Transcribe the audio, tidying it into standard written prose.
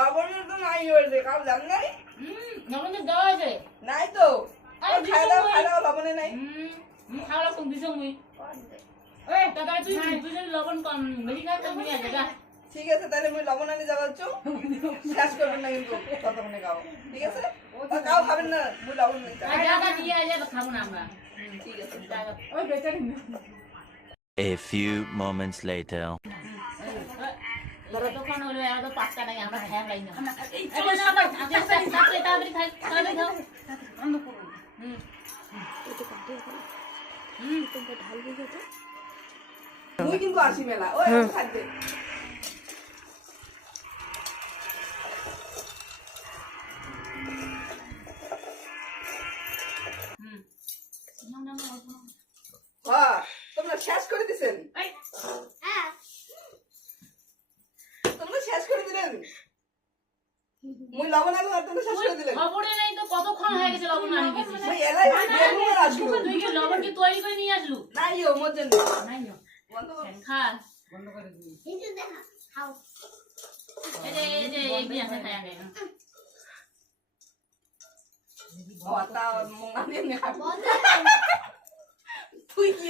লবণের তো নাই হয়েছে কাউ জান নাই লবণ তো দেওয়া আছে নাই তো আরে খাই দাও লবণে নাই খাওয়া কম দিছ মুই ওই দাদা তুই দুজন লবণ কম বেশি খা তো নিয়ে আসে যা ঠিক আছে তাহলে মুই লবণ আনি যাচ্ছ শেষ করবেন না কিন্তু ততক্ষণে খাও ঠিক আছে কাউ খাবেন না মুই লবণ নিই দাদা নিয়ে আসে খাবো না আমরা ঠিক আছে ওই বেচারি A few moments later. দোকান হলো এত পাঁচটা নাই আমরা খেয়ে পাই না এখন সবাই তাড়াতাড়ি খাই তাড়াতাড়ি খাও বন্ধ করুন তোমরা ঢালবে কত মুই কিন্তু আসি মেলা ওই খাদ্যে হ্যাঁ তোমরা শেষ করে দিছেন তোমরা শেষ করে দিলেন মুই লবণ আলু আর তোমরা শেষ করে দিলেন খবরে নাই তো কতক্ষণ হয়ে গেছে লবণ আনি গেছি মুই এলাই বেগুন আসলো তুই কি লবণ কি তৈরি করে নিয়ে আসলু নাই ও মজা নাই না বন্ধ কর খা বন্ধ করে দিই কিন্তু দেখা খাও এই যে এই আছে খায়া গে ও তা মঙ্গা দিয়ে নে বন্ধ তুই কি